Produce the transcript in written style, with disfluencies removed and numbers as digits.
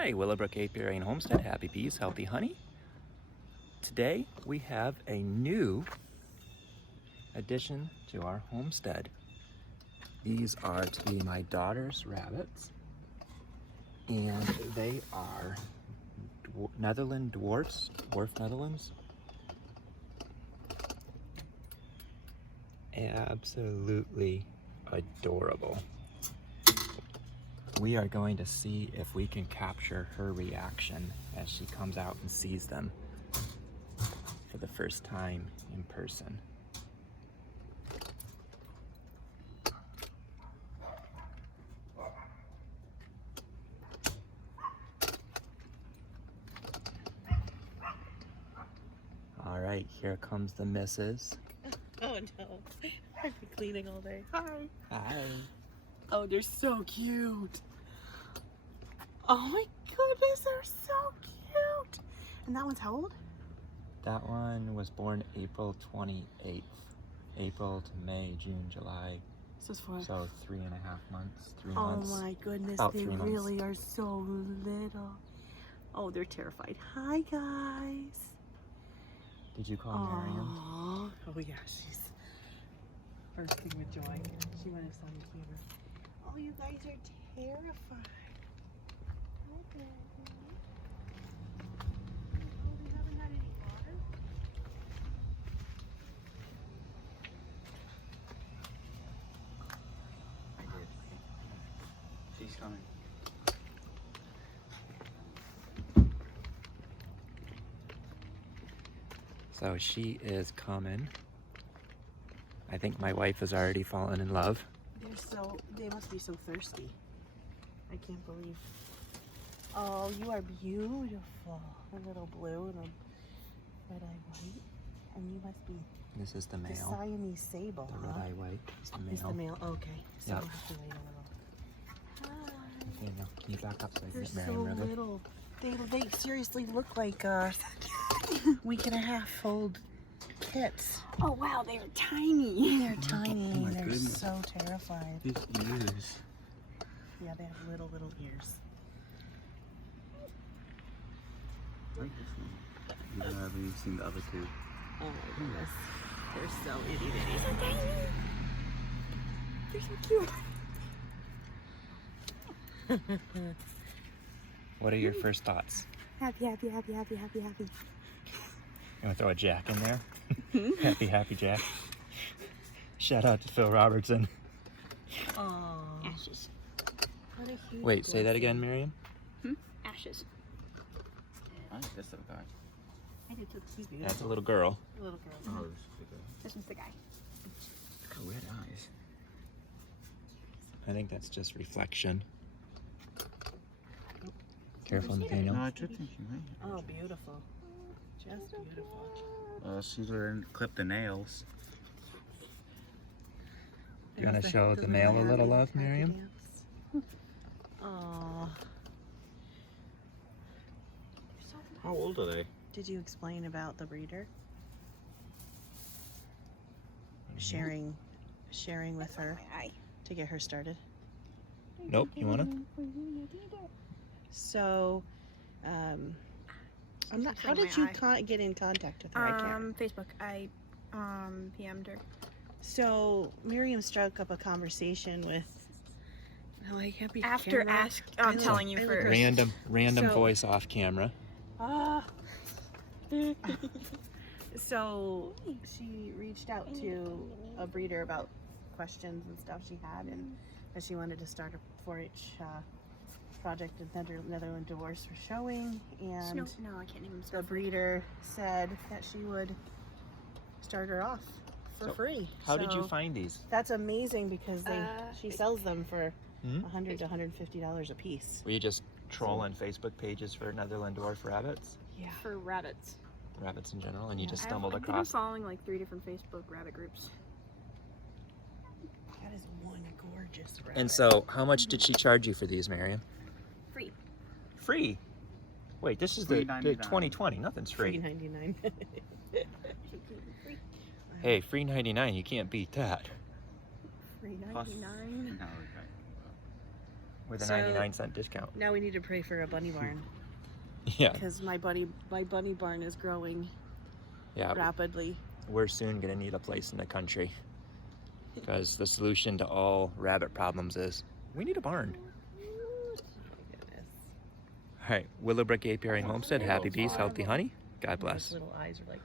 Hi, Willow Brook Apiary and Homestead. Happy bees, healthy honey. Today we have a new addition to our homestead. These are to be my daughter's rabbits, and they are Netherland Dwarfs, Dwarf Netherlands. Absolutely adorable. We are going to see if we can capture her reaction as she comes out and sees them for the first time in person. All right, here comes the missus. Oh no, I've been cleaning all day. Hi. Hi. Oh, they're so cute. Oh my goodness, they're so cute. And that one's how old? That one was born April 28th. April to May, June, July. This is for... So 3.5 months, 3 Oh months. my goodness, About they 3 months. really are so little. Oh, they're terrified. Hi guys. Did you call Miriam? Oh yeah, she's bursting with joy. She might have saw me camera. Oh, you guys are terrified. Hi, baby. Oh, we haven't had any water. I did. She's coming. So she is coming. I think my wife has already fallen in love. They must be so thirsty. I can't believe. Oh, you are beautiful. A little blue and a red-eye white. And you must be This is the the male. Siamese sable, The red-eye white is the male. It's the male. Okay. So Yep. we'll have to wait a little. Hi. Okay, now can you back up so I They're can get so Miriam really? little. They seriously look like week and a half old kits. Oh wow, they're tiny. They're tiny. Oh my They're goodness. so terrified. These ears. Yeah, they have little ears. I like this one. You haven't seen the other two. Oh my goodness. They're so itty bitty. So tiny. They're so cute. What are your first thoughts? Happy, happy, happy, happy, happy, happy. You want to throw a Jack in there? Happy, happy Jack. Shout out to Phil Robertson. Oh. Ashes. What a huge Wait, say that again, blessing. Miriam? Ashes. I like this little guy. I did too. He's beautiful. That's a little girl. Little girl. Oh, this is the guy. This one's the guy. Look at red eyes. I think that's just reflection. Careful, Nathaniel. No, I do think you may. Oh, beautiful. Just beautiful. She learned to clip the nails. You want to show the male a little love, Miriam? Oh. How old are they? Did you explain about the breeder? Sharing with her Hi. to get her started. Nope, you want to? So, I'm not. How did you get in contact with her? I can't. Facebook. I PM'd her. So Miriam struck up a conversation with. No, I can't be. After camera. I'm telling you I first. Random So- voice off camera. Ah. So she reached out to a breeder about questions and stuff she had, and that she wanted to start a 4-H project at Netherland Dwarfs for showing, and No, I can't even the spell. breeder said that she would start her off for So, free. How did you So find these? That's amazing because she Facebook. sells them for Hmm? $100 to $150 a piece. Were you just trolling Facebook pages for Netherland Dwarf rabbits? Yeah. For rabbits. Rabbits in general, and you Yeah. just stumbled I've been across. following like 3 different Facebook rabbit groups. That is one gorgeous rabbit. And so, how much did she charge you for these, Miriam? Free. Free? Wait, this is the $3.99. 2020. Nothing's free. $3.99. Free. Hey, free 99. You can't beat that. Free Plus- 99. No, with a So- 99-cent discount. Now we need to pray for a bunny barn Yeah, because my bunny barn is growing yeah. rapidly. We're soon gonna need a place in the country because the solution to all rabbit problems is we need a barn. Oh my goodness. All right, Willow Brook Apiary Homestead. Happy bees, healthy honey. God His bless. little eyes are like